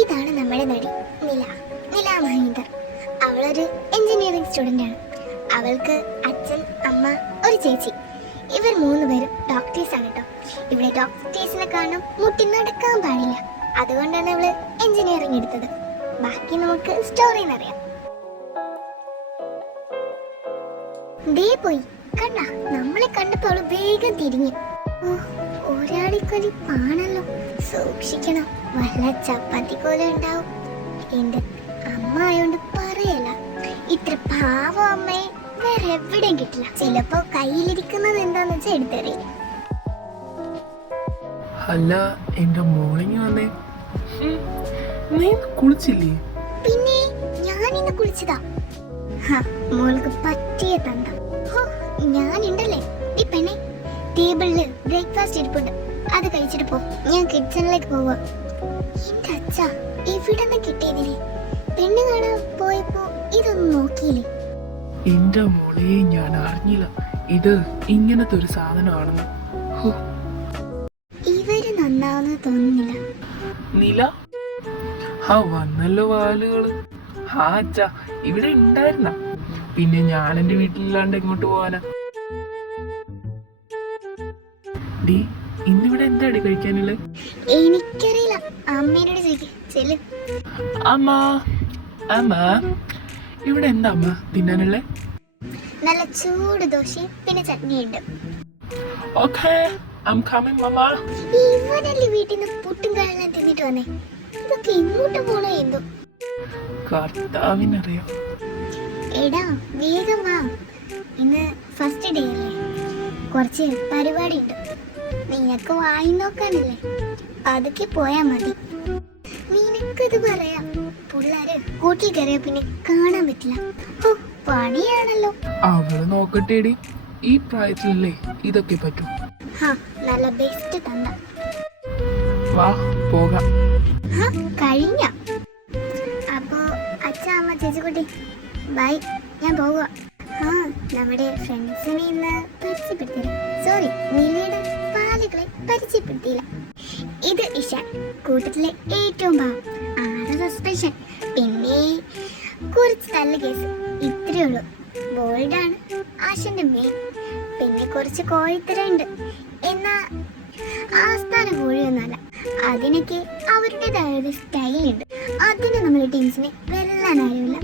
ഇതാണ് നമ്മുടെ നടി നില നില മഹേന്ദർ. അവളൊരു എഞ്ചിനീയറിംഗ് സ്റ്റുഡൻ്റ് ആണ്. അവൾക്ക് അച്ഛൻ, അമ്മ, ഒരു ചേച്ചി. ഇവർ 3 പേരും ഡോക്ടേഴ്സ് ആണ് കേട്ടോ. ഇവിടെ ഡോക്ടേഴ്സിനെ കാണും മുട്ടി നടക്കാൻ പാടില്ല. അതുകൊണ്ടാണ് അവള് എഞ്ചിനീയറിംഗ് എടുത്തത്. ബാക്കി നമുക്ക് സ്റ്റോറിന്ന് അറിയാം. ദേ പോയി കണ്ട, നമ്മളെ കണ്ടപ്പോൾ അവള് വേഗം തിരിഞ്ഞു. ഒരാളിക്കൊലി പാണല്ലോ, സൂക്ഷിക്കണം, വല്ല ചപ്പാത്തി പോലെ ഉണ്ടാവും. എന്റെ അമ്മ ആയോണ്ട് പറയല്ല, ഇത്ര പാവം അമ്മയെ വേറെ എവിടെയും കിട്ടില്ല. ചിലപ്പോ കയ്യിലിരിക്കുന്നത് എന്താന്ന് വെച്ചാൽ എടുത്തെറിയും. അല്ല എന്റെ മോളിങ് വന്നേ, നീ കുളിച്ചില്ലേ? പിന്നെ ഞാനിന്ന് കുളിച്ചതാ. മോൾക്ക് പറ്റിയ തന്ത. ഞാനുണ്ടല്ലേ ഈ പെണ്ണെ, ടേബിളില് ബ്രേക്ക്ഫാസ്റ്റ് ഇരിപ്പുണ്ട്, അത് കഴിച്ചിട്ട് പോ. ഞാൻ കിച്ചണിലേക്ക് പോവാ. എന്റെ അച്ഛ ഇവിടെ നിന്ന് കിട്ടിയതിനെ പെണ്ണ് കാണാൻ പോയപ്പോ ഇതൊന്നും നോക്കിയില്ലേ? എന്റെ മോളെ ഞാൻ അറിഞ്ഞില്ല ഇത് ഇങ്ങനത്തെ ഒരു സാധനമാണെന്ന്. ഇവര് നന്നാവുന്നത് തോന്നുന്നില്ല. നില വന്നല്ലോ വാലുകള്. അച്ഛാ ഇവിടെ ഉണ്ടായിരുന്ന, പിന്നെ ഞാൻ എന്റെ വീട്ടിലില്ലാണ്ട് എങ്ങോട്ട് പോവാനാ? ഡി ഇന്നിവിടെ എന്താടി കഴിക്കാനുള്ളത്? എനിക്കറിയില്ല, അമ്മേനോട് ചോദിക്ക്. അമ്മ അമ്മ ഇവിടെ എന്താ അമ്മ തിന്നാനുള്ളത്? നല്ല ചൂട് ദോശയും പിന്നെ ചട്നിയുണ്ട്. ഓക്കേ ഐ ആം കമ്മിങ് മമ്മ. ഇവനല്ലേ വീട്ടിൽ നിന്ന് പുട്ടും കടലും തിന്നിട്ട് വന്നേ. ഇതൊക്കെ എങ്ങോട്ട് പോണോ എന്തോ. കർത്താവിനറിയാം. എടാ വേഗം വാ, ഇന്ന് ഫസ്റ്റ് ഡേ അല്ലേ, കുറച്ച് പരിപാടി ഉണ്ട്. നിനക്ക് വായി നോക്കാനല്ലേ, അതൊക്കെ പോയാ മതി. നിനക്കത് പറയാം, പിള്ളേര് കൂട്ടിൽ കയറിയ പിന്നെ കാണാൻ പറ്റില്ല. പണിയാണല്ലോ. അവള് നോക്കട്ടേടി, ഈ പ്രായത്തിലല്ലേ ഇതൊക്കെ പറ്റും. നല്ല ബെസ്റ്റ് തന്ന. വാ പോകാം. കഴിഞ്ഞ അപ്പോ അച്ഛ അമ്മ ചേച്ചിക്കുട്ടി ബൈ, ഞാൻ പോവുക. നമ്മുടെ ഫ്രണ്ട്സിനെ ഇന്ന് പരിചയപ്പെടുത്തിയില്ല. സോറി, നിലയുടെ പാലുകളെ പരിചയപ്പെടുത്തിയില്ല. ഇത് ഇഷാൻ, കൂട്ടത്തിലെ ഏറ്റവും പാവം. 6 സസ്പെൻഷൻ, പിന്നെ കുറച്ച് തല്ല കേസ്. ഇത്രയേ ഉള്ളൂ. ബോൾഡാണ് ആശന്റെ മെയിൻ. പിന്നെ കുറച്ച് കോഴിത്തരമുണ്ട്. എന്നാ ആസ്ഥാന കോഴിയൊന്നുമല്ല, അതിനൊക്കെ അവരുടേതായ ഒരു സ്റ്റൈലുണ്ട്. അതിന് നമ്മുടെ ടീംസിനെ വെല്ലാൻ ആരുമില്ല.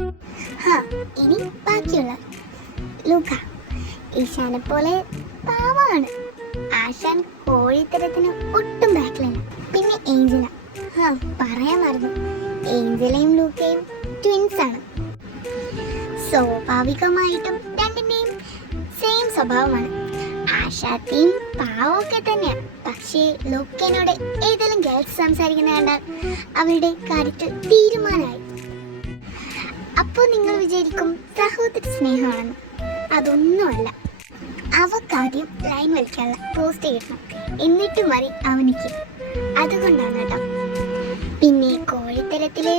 ഇനി ബാക്കിയുള്ള ലൂക്ക, ഈശാനെ പോലെ പാവമാണ്. ആശാൻ കോഴിത്തരത്തിന് ഒട്ടും ബാക്കിലല്ല. പിന്നെ ഏഞ്ചല, പറയാൻ മറന്നു, ഏഞ്ചലയും ലൂക്കയും ട്വിൻസ് ആണ്. സ്വാഭാവികമായിട്ടും രണ്ടിന്റെയും സെയിം സ്വഭാവമാണ്. ആശാത്തിയും പാവമൊക്കെ തന്നെയാണ്. പക്ഷേ ലൂക്കനോട് ഏതെങ്കിലും ഗേൾസ് സംസാരിക്കുന്ന കണ്ടാൽ അവരുടെ കാര്യത്തിൽ തീരുമാനമായി. അപ്പോൾ നിങ്ങൾ വിചാരിക്കും സഹോദരി സ്നേഹമാണെന്ന്. അതൊന്നുമല്ല. അവക്കാദ്യം ലൈൻ വലിക്കാനുള്ള പോസ്റ്റ് കിട്ടണം, എന്നിട്ട് മതി അവനിക്ക്. അതുകൊണ്ടാണ് കേട്ടോ. പിന്നെ കോഴിത്തരത്തില്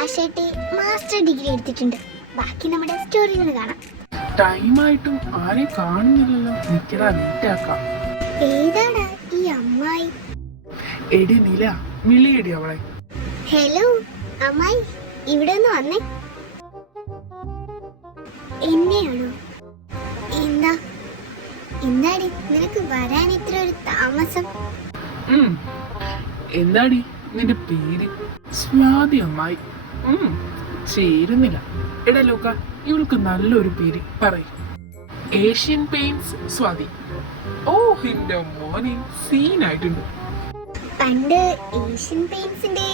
ആശാട്ടി മാസ്റ്റർ ഡിഗ്രി എടുത്തിട്ടുണ്ട്. ബാക്കി നമ്മുടെ സ്റ്റോറികൾ കാണാം. ടൈമായിട്ടും ആരെയും കാണുന്നില്ലല്ലോ. നിക്കടാ നീറ്റാക്കാം. ഏതാണ് ഈ അമ്മായി? എടി നില, വിളിയടി അവളെ. ഹലോ അമ്മായി, ഇവിടെ ഒന്ന് വന്നേ. എന്നെയാണോ? എന്താടി നിനക്ക് വരാൻ ഇത്ര ഒരു താമസം? എന്താടി നിന്റെ പേര്? സ്വാതി അമ്മായി. ചേരുന്നില്ല. എടാ ലോക്ക, ഇവൾക്ക് നല്ലൊരു പേര് പറയും. Asian paints Swathi. ഓ എന്റെ മോനെ സീനായിട്ടുണ്ട്. പണ്ട് ഏഷ്യൻ പെയിന്റ്സിന്റെ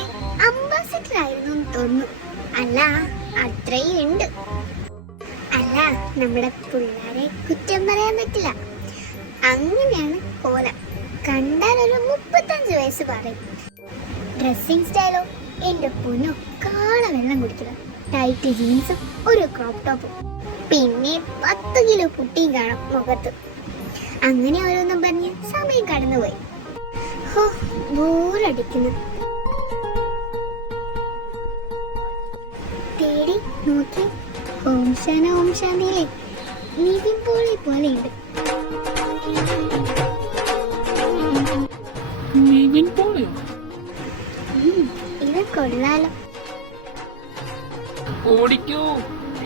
അംബാസിഡർ ആയിരുന്നു തോന്നുന്നു. അല്ല, അത്രയും ഉണ്ട്. അല്ല, നമ്മുടെ പിള്ളേരെ കുറ്റം പറയാൻ പറ്റില്ല. അങ്ങനെയാണ് കോല. കണ്ടാൽ ഒരു 35 വയസ്സ് പറയും. ഡ്രസ്സിംഗ് സ്റ്റൈലോ എന്റെ പൊന്നോ, കാള വെള്ളം കുടിക്കുക. ടൈറ്റ് ജീൻസും ഒരു ക്രോപ്പ് ടോപ്പും, പിന്നെ 10 കിലോ പുട്ടിയും കാണും മുഖത്ത്. അങ്ങനെ ഓരോന്നും പറഞ്ഞ് സമയം കടന്നുപോയി. ബോറടിക്കുന്നു. തേടി നോക്കി ഓം ശാന ഓം ശാന്തിയിലെ നിവിൻ പോളി പോലെയുണ്ട്. നിവിൻ പോളിയോ? ഇവ കൊള്ളാലോ. ഓടിക്കൂ,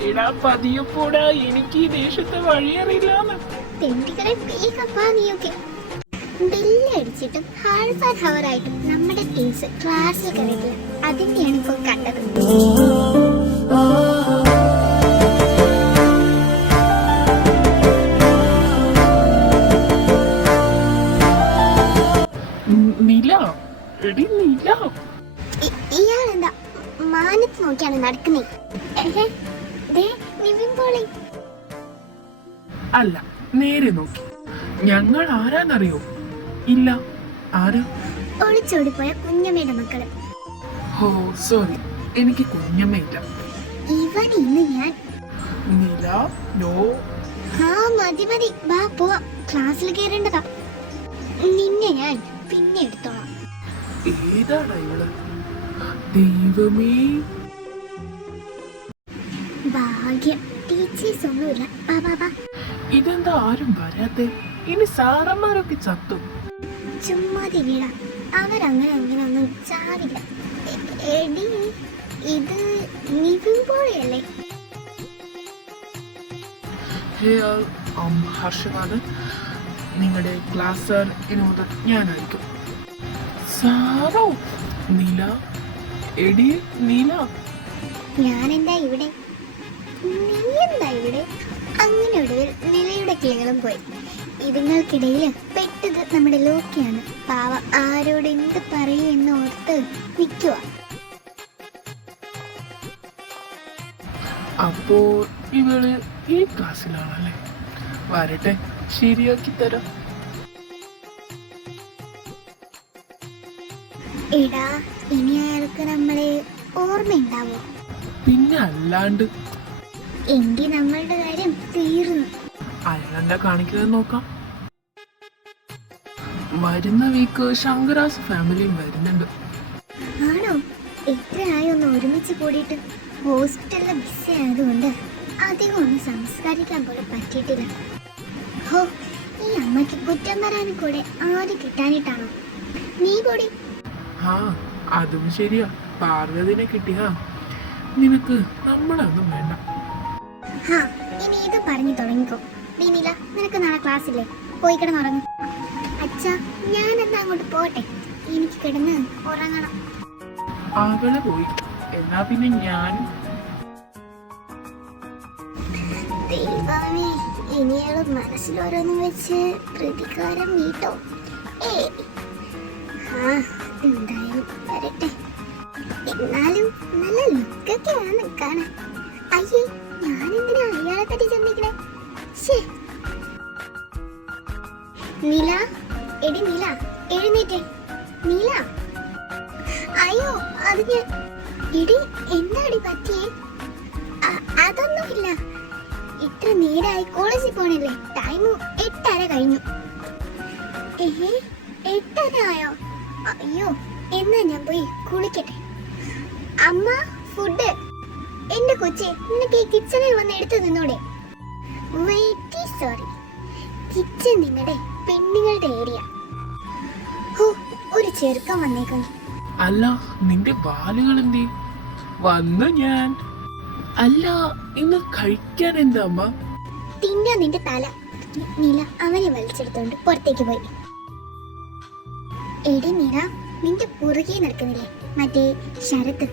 എടാ പതിയെ പോടാ, എനിക്ക് ഈ ദേശത്തെ വഴിയറിയില്ലാന്ന്. തെണ്ടികളെ വേഗപ്പാ നീയൊക്കെ. ബെല്ലടിച്ചിട്ടും ഹാഫ് ആൻ ഹവർ ആയിട്ടും നമ്മുടെ ടീംസ് ക്ലാസ്സിൽ കയറിയില്ല. അതിനെയാണ് ഇപ്പോൾ കണ്ടത്. നില, എടി നില. ഇയാളെന്താ മാനത്ത് നോക്കിയാണ് നടക്കുന്നേ? അല്ല, നേരെ നോക്കി. ഞങ്ങൾ ആരാന്നറിയോ? ഇല്ല, ആര്? ഒളിച്ചോടിപ്പോയ കുഞ്ഞമ്മയുടെ മക്കള്. ഓ സോറി, എനിക്ക് കുഞ്ഞമ്മയില്ല. ഇവൻ ഇന്ന് ഞാൻ. നില, നോ. മതി മതി, വാ പോവാ. ക്ലാസ്സിൽ കയറേണ്ടതാ. നിന്നെ ഞാൻ പിന്നെ എടുത്തോളാം. ഏതാണ് ഇവള്? ദൈവമേ, ഭാഗ്യം ടീച്ചേഴ്സ് ഒന്നുമില്ല. ഇതെന്താ ആരും വരാത്തെ? ഇനി സാറന്മാരൊക്കെ ചത്തു. ചുമ്മാതി വീട. അവരങ്ങനെ അങ്ങനെ ഒന്നും ചാവില്ല. എടി, ഇത് നിവിൻപോളയല്ലേ? ഹർഷനാഥ്, നിങ്ങളുടെ ക്ലാസ് സാർ ഇനി മുതൽ ഞാനായിരിക്കും. സാറോ? നില, എടി നില. ഞാനെന്താ ഇവിടെ? നീ എന്താ ഇവിടെ? അങ്ങനെ ഒടുവിൽ നിലയുടെ കിളികളും പോയി. ഇതുങ്ങൾക്കിടയിൽ പെട്ടത് നമ്മുടെ ലോക്കിയാണ്. പാവ ആരോട് എന്ത് പറയുമെന്ന് ഓർത്ത് നിൽക്കുക. അപ്പോ ഇവള് ഈ ക്ലാസ്സിലാണല്ലേ? വരട്ടെ, ശരിയാക്കി തരാം. എടാ, ഇനി അയാൾക്ക് നമ്മളെ ഓർമ്മയുണ്ടാവോ? പിന്നെ അല്ലാണ്ട്. എങ്കിൽ നമ്മളുടെ കാര്യം തീർന്നു. അയാളെന്താ കാണിക്കുന്നത് നോക്കാം. വരുന്ന വീക്ക് ശങ്കരാസ് ഫാമിലിയും വരുന്നുണ്ട്. ആണോ? എത്രയായി ഒന്ന് ഒരുമിച്ച് കൂടിയിട്ട്. ഹോസ്പിറ്റലിലെ ബിസി ആയതുകൊണ്ട് അധികം ഒന്നും സംസ്കരിക്കാൻ പോലും പറ്റിയിട്ടില്ല. ഹോ, ഈ അമ്മയ്ക്ക് കുറ്റം വരാനും കൂടെ ആരും കിട്ടാനിട്ടാണോ? നീ കൂടി. അതും ശരിയാ. പാർവതിനെ കിട്ടിയാ നിനക്ക് നമ്മളൊന്നും വേണ്ട. ഇനി ഇത് പറഞ്ഞു തുടങ്ങിക്കോ. നീനില്ല, നിനക്ക് നാളെ ക്ലാസ് ഇല്ലേ? പോയി കിടന്നുറങ്ങും. അച്ഛാ, ഞാൻ എന്നാ അങ്ങോട്ട് പോട്ടെ. എനിക്ക് കിടന്ന് ഉറങ്ങണം. അവള് പോയി, എന്നാ പിന്നെ ഞാൻ. ദൈവമേ, ഇനിയാള് മനസ്സിലോരോന്നും വെച്ച് പ്രതികാരം വീട്ടോ? എന്തായാലും വരട്ടെ. എന്നാലും നല്ല ലുക്കൊക്കെയാണ് കാണാൻ. അയ്യേ, ഞാനെന്തിനാ അയാളെ തട്ടി ചെന്നിക്കണേ? നില, എടി നില, എഴുന്നേറ്റേ. നില, അയ്യോ അത് ഞാൻ. എടി, എന്താടി പറ്റിയേ? അതൊന്നുമില്ല. ഇത്ര നേരായി കോളേജിൽ പോണില്ലേ? ടൈം 8:30 കഴിഞ്ഞു. 8:30 ആയോ? അയ്യോ, എന്നാ ഞാൻ പോയി കുളിക്കട്ടെ. അമ്മ, ഫുഡ്. എന്റെ കൊച്ചെ, നിനക്ക് ഈ കിച്ചണിൽ വന്ന് എടുത്തു നിന്നോടെ? വെയിറ്റി സോറി, കിച്ചൺ നിങ്ങളുടെ പെണ്ണുങ്ങളുടെ ഏരിയ. ഒരു ചെറുക്കം വന്നേക്കുന്നു. അല്ല, നിന്റെ വാലുകൾ എന്തേ? വന്നു ഞാൻ. അല്ല, ഇന്ന് കഴിക്കാൻ എന്താ അമ്മ? തിന്നാ നിന്റെ തല. നീല അവനെ വലിച്ചെടുത്തോണ്ട് പുറത്തേക്ക് പോയി. എടി മീര, നിന്റെ പുറകെ നടക്കുന്നില്ലേ മറ്റേ ശരത്ത്?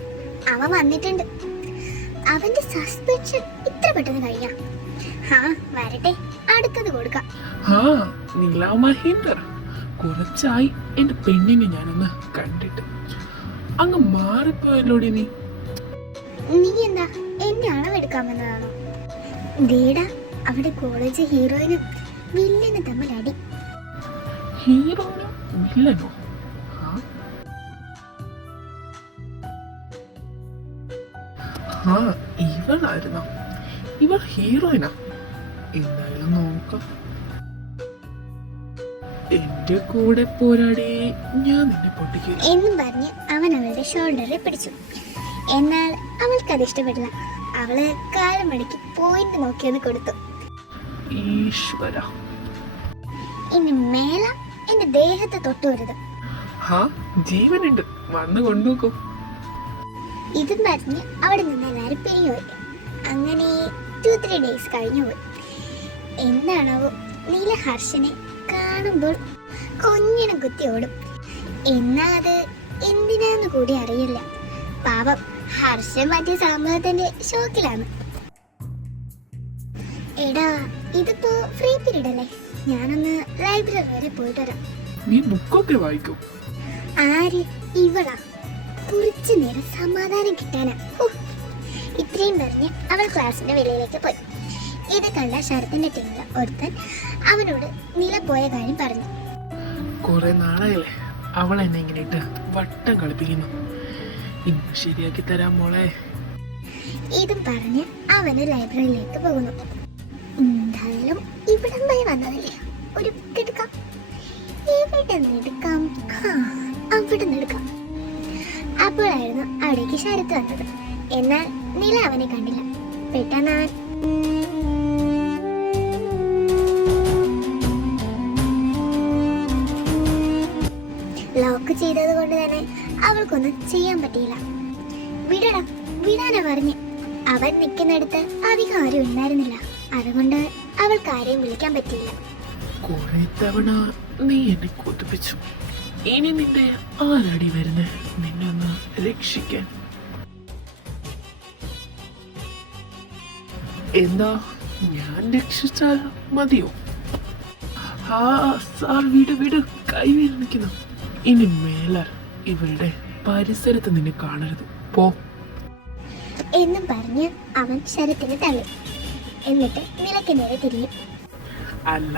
അവൻ വന്നിട്ടുണ്ട്. അവന്റെ സസ്പെൻഷൻ ഇത്ര പെട്ടെന്ന് കഴിയാം. വരട്ടെ, അടുത്തത് കൊടുക്കാം. നീല മഹേന്ദർ, കുറച്ചായി എന്റെ പെണ്ണിനെ ഞാനൊന്ന് കണ്ടിട്ട്. അങ്ങ് മാറിപ്പോയല്ലോടി നീ. നീ എന്താ എന്നെ അളവെടുക്കാമെന്നതാണോ? ദേടാ, അവിടെ കോളേജ് ഹീറോയിനും വില്ലനും തമ്മിൽ അടി. ഹീറോയിനോ വില്ലനോ? ഇവളായിരുന്നോ? ഇവൾ ഹീറോയിനാ? എന്തായാലും നോക്കാം. എന്റെ കൂടെ പോരാടി ഞാൻ നിന്നെ പൊട്ടിക്കില്ല എന്നും പറഞ്ഞ് അവൻ അവളുടെ ഷോൾഡറിൽ പിടിച്ചു. എന്നാൽ അവൾക്ക് അത് ഇഷ്ടപ്പെട്ടില്ല. അവള് കാലം മടക്കി പോയിന്റ് നോക്കിയൊന്ന് കൊടുത്തു. ഈശ്വര, ഇനി മേല എന്റെ ദേഹത്തെ തൊട്ടുവരുത്. ജീവനുണ്ട്, വന്ന് കൊണ്ടുപോക്കോ. ഇതും പറഞ്ഞ് അവിടെ നിന്ന് എല്ലാവരും പിരിഞ്ഞുപോയി. അങ്ങനെ 2-3 ഡേയ്സ് കഴിഞ്ഞു പോയി. എന്താണാവോ നീല ഹർഷനെ കാണുമ്പോൾ കുഞ്ഞിനെ കുത്തി ഓടും. എന്നാ അത് എന്തിനാന്ന് കൂടി അറിയില്ല. പാപം ഹർഷൻ മറ്റേ സംഭവത്തിന്റെ ഷോക്കിലാണ്. എടാ ഇതിപ്പോ ഫ്രീ പീരീഡ് അല്ലേ, ഞാനൊന്ന് ലൈബ്രറി വരെ പോയിട്ട് വരാം. നീ ബുക്കൊക്കെ വായിക്കും? ആര്? ഇവളാ. കുറച്ചു നേരം സമാധാനം കിട്ടാനാ. ഇത്രയും പറഞ്ഞ് അവൾ ക്ലാസ്സിന്റെ വെളിയിലേക്ക് പോയി. ഇത് കണ്ട ശരത്തിന്റെ ടീമിലെ ഒരുത്തൻ അവനോട് നില പോയ കാര്യം പറഞ്ഞു. കുറെ നാളായല്ലേ അവൾ എന്നെ ഇങ്ങനെ ഇട്ട് വട്ടം കളിപ്പിക്കുന്നു. ഇന്ന് ശരിയാക്കി തരാം മോളെ. ഇതും പറഞ്ഞ് അവന് ലൈബ്രറിയിലേക്ക് പോകുന്നു. എന്തായാലും ഇവിടം വരെ വന്നതല്ലേ, ഒരു ബുക്ക് എടുക്കാം. എവിടെ നിന്ന് എടുക്കാം? അവിടെ നിന്ന് എടുക്കാം. അപ്പോഴായിരുന്നു അവിടേക്ക് ശരത്ത് വന്നത്. എന്നാൽ നില അവനെ കണ്ടില്ല. പെട്ടെന്ന് അവൻ ലോക്ക് ചെയ്തത് കൊണ്ട് തന്നെ അവൾക്കൊന്നും ചെയ്യാൻ പറ്റിയില്ല. വിടടാ വിടാനാ പറഞ്ഞ്. അവൻ നിൽക്കുന്നിടത്ത് അധികം ആരും ഉണ്ടായിരുന്നില്ല. അതുകൊണ്ട് അവൾക്ക് ആരെയും വിളിക്കാൻ പറ്റിയില്ല. കുറെ തവണ നീ എന്നെ കൊതിപ്പിച്ചു. ഇനി നിന്റെ ആരടി വരുന്നേ നിന്നെ ഒന്ന് രക്ഷിക്കാൻ? എന്താ ഞാൻ രക്ഷിച്ചാൽ മതിയോ? ആ സാർ വീട് വീട് കൈ വീർണിക്കുന്നു. ഇനി മേലാൽ ഇവരുടെ പരിസരത്ത് നിന്നെ കാണരുത്, പോ എന്നും പറഞ്ഞ് അവൻ ശരത്തിനെ തള്ളി. എന്നിട്ട് നിലയ്ക്ക് നേരെ തിരിഞ്ഞു. അല്ല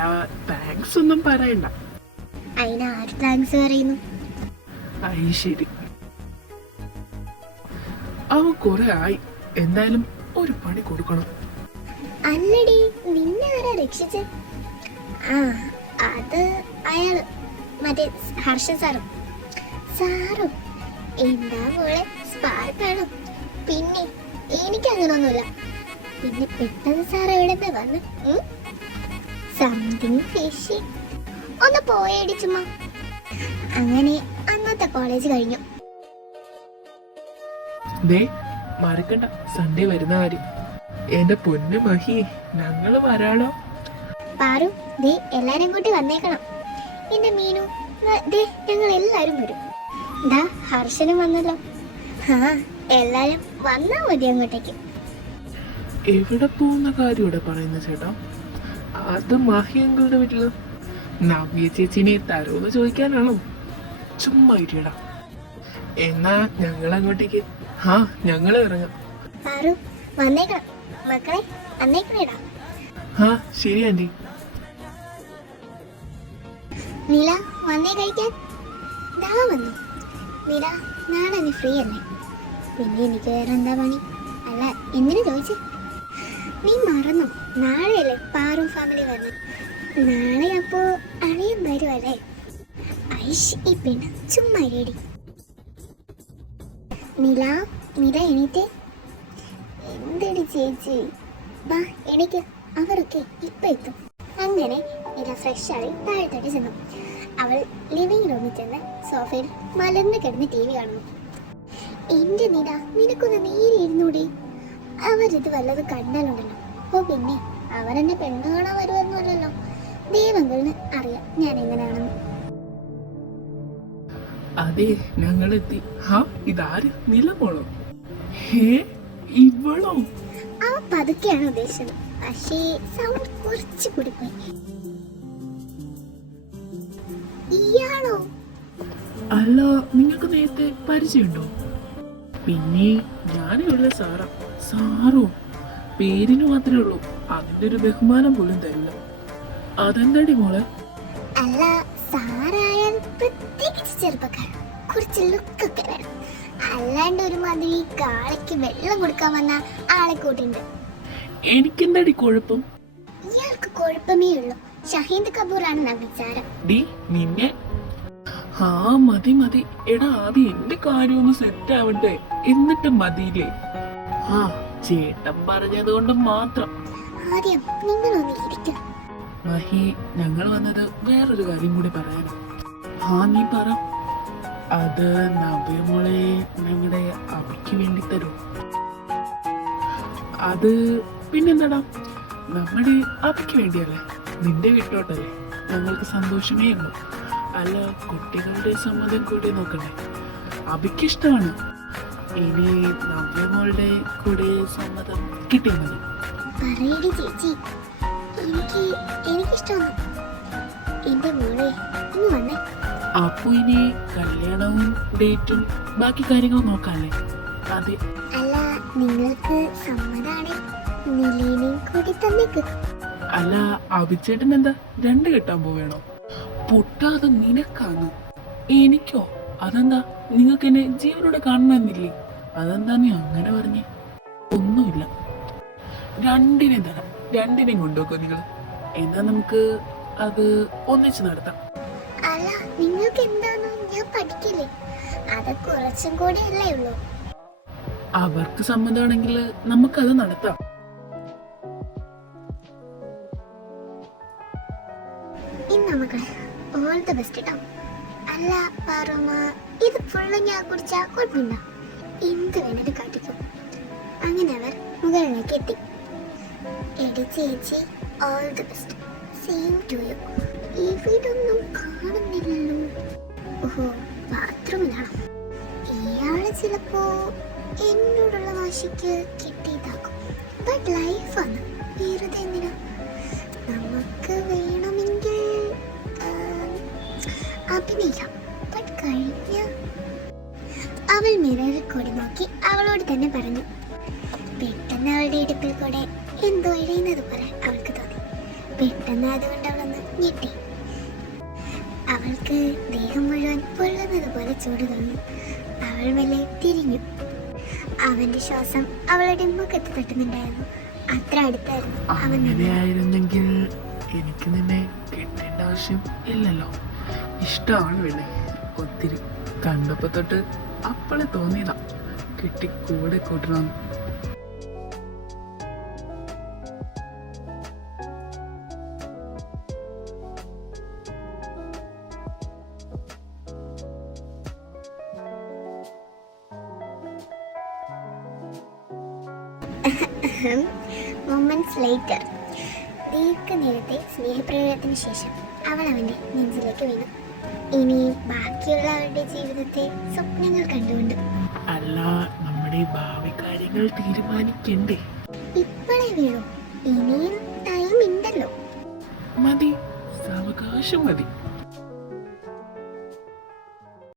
താങ്ക്സ് ഒന്നും പറയണ്ട. അതിന് ആര് താങ്ക്സ് പറയുന്നു? ഐ ശരി, അവ കുറെ ആയി. എന്തായാലും ഒരു പണി കൊടുക്കണം. അല്ലടി നിന്നെ ആരാ രക്ഷിച്ച്? അത് അയാള്, മറ്റേ ഹർഷൻ സാറും. സാറോ? എന്താ മോളെ സ്പാർക്കാണോ? പിന്നെ എനിക്ക് അങ്ങനൊന്നുമില്ല. പിന്നെ പെട്ടെന്ന് സാർ എവിടെ വന്ന് സംതിങ് ഫിഷി. ഒന്ന് പോയേടി ചുമ്മാ. അങ്ങനെ അന്നത്തെ കോളേജ് കഴിഞ്ഞു. ദേ മറക്കണ്ട സൺഡേ വരുന്ന കാര്യം. എന്റെ പൊന്നു മഹി, ഞങ്ങള് വരാളോ? പാറു ദേ എല്ലാരും കൂട്ടി വന്നേക്കണം. എന്റെ മീനു ദേ ഞങ്ങൾ എല്ലാരും വരും. ദാ ഹർഷനും വന്നല്ലോ. എല്ലാരും വന്നാ മതി അങ്ങോട്ടേക്ക്. എവിടെ പോകുന്ന കാര്യം ഇവിടെ പറയുന്ന ചേട്ടാ? അത് മഹി അങ്കിളുടെ വീട്ടില് നവ്യ ചേച്ചിനെ തരുമെന്ന് ചോദിക്കാനാണോ? ചുമ്മാ ഇരിയടാ. എന്നാ ഞങ്ങൾ അങ്ങോട്ടേക്ക് ഞങ്ങൾ ഇറങ്ങാം. പാറു വന്നേക്കണം മക്കളെ, വന്നേക്കണേടാ. ശരി ആന്റി. നില വന്നേ കഴിക്കാൻ. ദാ വന്നു. നില നാളെ നീ ഫ്രീ അല്ലേ? പിന്നെ എനിക്ക് വേറെ എന്താ പണി? അല്ല എന്തിനു ചോദിച്ചു? നീ മറന്നു, നാളെയല്ലേ പാറു ഫാമിലി വന്ന്. നാളെ അപ്പോ അളിയൻ വരുവല്ലേ? ഐഷ് ഈ പെണ്ണ് ചുമ്മാ ഇരടി. നില നില എണീറ്റേ. എന്തടി ചേച്ചി? വാ എനിക്ക്, അവരൊക്കെ ഇപ്പൊ എത്തും. അങ്ങനെ നില ഫ്രഷ് ആയി താഴത്തോട്ട് ചെന്നു. അവൾ ലിവിംഗ് റൂമിൽ ചെന്ന് സോഫയിൽ മലർന്ന് കിടന്ന് TV കാണുന്നു. എന്റെ നില, നിനക്കൊന്ന് നേരെ ഇരുന്നൂടി. അവരിത് വല്ലതും കണ്ടാലുണ്ടല്ലോ. പിന്നെ അവരെന്നെ പെണ്ണ് കാണാൻ വരുമെന്നല്ലോ. ദേവങ്കളിന് അറിയാം ഞാൻ എങ്ങനെയാണെന്ന്. അതെ ഞങ്ങളെത്തി. ഇതാര്? നിലമോളോ? ഇവളോ? അവ പതുക്കെയാണ് ഉദ്ദേശിച്ചത്, പക്ഷേ സൗണ്ട് കുറച്ച് കൂടി പോയി. ഇയാളോ? അല്ല നിങ്ങൾക്ക് നേരത്തെ പരിചയമുണ്ടോ? പിന്നെ ഞാനിവിടെ സാറാ. സാറോ? പേരിന് മാത്രമേ ഉള്ളൂ, അതിന്റെ ഒരു ബഹുമാനം പോലും തരില്ല. അതെന്താടി മോളെ? അല്ല സാറായാൽ പ്രത്യേകിച്ച് ചെറുപ്പക്കാരൻ, കുറച്ച് ലുക്കൊക്കെ വേണം. അല്ലാണ്ട് ഒരു മാതിരി കാളയ്ക്ക് വെള്ളം കൊടുക്കാൻ വന്ന ആളെ കൂട്ടുണ്ട്. എനിക്കെന്താടി കുഴപ്പം? ഇയാൾക്ക് കുഴപ്പമേ ഉള്ളൂ. ഷഹീദ് കപൂർ ആണെന്നാ വിചാരം. ഡി നിന്നെ. മതി മതി. എടാ ആദ്യം എന്റെ കാര്യം ഒന്ന് സെറ്റ് ആവട്ടെ, എന്നിട്ട് മതിയില്ലേ? ചേട്ടൻ പറഞ്ഞത് കൊണ്ട് മാത്രം. ആദ്യം നിങ്ങളൊന്ന് ഇരിക്കും. മഹി, ഞങ്ങൾ വന്നത് വേറൊരു കാര്യം കൂടി പറയാനാ. നീ പറ. അത് നവ്യമോളെ ഞങ്ങളുടെ അബിക്ക് വേണ്ടി തരും. അത് പിന്നെന്താടാ, നമ്മുടെ അബിക്ക് വേണ്ടിയല്ലേ, നിന്റെ വീട്ടോട്ടല്ലേ, ഞങ്ങൾക്ക് സന്തോഷമേ ഉള്ളൂ. അല്ല, കുട്ടികളുടെ സമ്മതം കൂടി നോക്കണ്ടേ? അബിക്ക് ഇഷ്ടമാണ്. ഇനി നവ്യമോളുടെ കൂടെ സമ്മതം കിട്ടിയാൽ മതി. പറയടി ചേച്ചി, എനിക്കിഷ്ടമാണ്. എന്റെ മോളെ ഇന്ന് വന്നേ. അപ്പൊ ഇനി കല്യാണവും ഡേറ്റും ബാക്കി കാര്യങ്ങളും നോക്കാല്ലേ? അതെ. അല്ല, നിങ്ങൾക്ക് സമ്മതാണ് നിലീനയും കൂടി തന്നേക്ക്. അല്ല, അഭിച്ചേട്ടൻ എന്താ 2 കെട്ടാൻ പോവേണോ? പൊട്ടാതെ നിനക്കാണ്. എനിക്കോ? അതെന്താ, നിങ്ങൾക്ക് എന്നെ ജീവനോടെ കാണണമെന്നില്ലേ? അതെന്താ നീ അങ്ങനെ പറഞ്ഞേ? ഒന്നുമില്ല, 2നെയും തരാം. 2നെയും കൊണ്ടുപോക്കോ നിങ്ങൾ. എന്നാ നമുക്ക് അത് ഒന്നിച്ച് നടത്താം. അല്ല, നിങ്ങൾക്ക് എന്താണോ ഞാൻ പഠിക്കില്ലേ, അത് കുറച്ചും കൂടി അല്ലേ ഉള്ളൂ. അവർക്ക് സമ്മതമാണെങ്കിൽ നമുക്കത് നടത്താം. ഇന്ന് മക്കളെ ഓൾ ദ ബെസ്റ്റ് കേട്ടോ. അല്ല പാറുമ്മ, ഇത് ഫുള്ള് ഞാൻ കുടിച്ചാ കുഴപ്പമില്ല, എന്ത് വേണേലും കാട്ടിക്കും. അങ്ങനെ അവർ മുകളിലേക്ക് എത്തി. എടി ചേച്ചി, all the best. Same to you. ഈ വീടൊന്നും കാണുന്നില്ലല്ലോ. ഓഹോ, ബാത്റൂമിലാണോ? ഇയാള് ചിലപ്പോ എന്നോടുള്ള വാശിക്ക് കിട്ടിയതാക്കും. ബട്ട് ലൈഫാണ്, വെറുതെ എന്തിനാ? നമുക്ക് വേണമെങ്കിൽ അഭിനയിക്കാം. ബട്ട് കഴിഞ്ഞ അവൾ മിററിൽ കൂടി നോക്കി അവളോട് തന്നെ പറഞ്ഞു. പെട്ടെന്ന് അവളുടെ ഇടുപ്പിൽ കൂടെ എന്തോ എഴുതുന്നത് പോലെ അവൾക്ക് തോന്നി. പെട്ടെന്ന് അതുകൊണ്ട് അവളൊന്ന് ഞെട്ടി. അവൾക്ക് ദേഹം മുഴുവൻ പൊള്ളുന്നത് പോലെ ചൂട് തോന്നി. അവൾ മെല്ലെ തിരിഞ്ഞു. അവന്റെ ശ്വാസം അവളുടെ മുഖത്ത് തട്ടുന്നുണ്ടായിരുന്നു. അത്ര അടുത്തായിരുന്നു അവൻ. അങ്ങനെയായിരുന്നെങ്കിൽ എനിക്ക് നിന്നെ കിട്ടേണ്ട ആവശ്യം ഇല്ലല്ലോ. ഇഷ്ടമാണ് വേണേ ഒത്തിരി. കണ്ടപ്പോ തൊട്ട് അപ്പളെ തോന്നിയതാ കിട്ടി കൂടെ കൂട്ടണം. Moments later. ദീർഘനേരത്തെ സ്നേഹപ്രകടനത്തിന് ശേഷം അവൾ അവന്റെ നെഞ്ചിലേക്ക് വീണു. ഇനി ബാക്കിയുള്ള അവരുടെ ജീവിതത്തെ സ്വപ്നങ്ങൾ കണ്ടുകൊണ്ട്. അല്ല, നമ്മുടെ ഭാവി കാര്യങ്ങൾ തീരുമാനിക്കണ്ടേ? ഇപ്പോഴേ വീണു, ഇനിയും ടൈം ഉണ്ടല്ലോ. മതി, സാവകാശം മതി.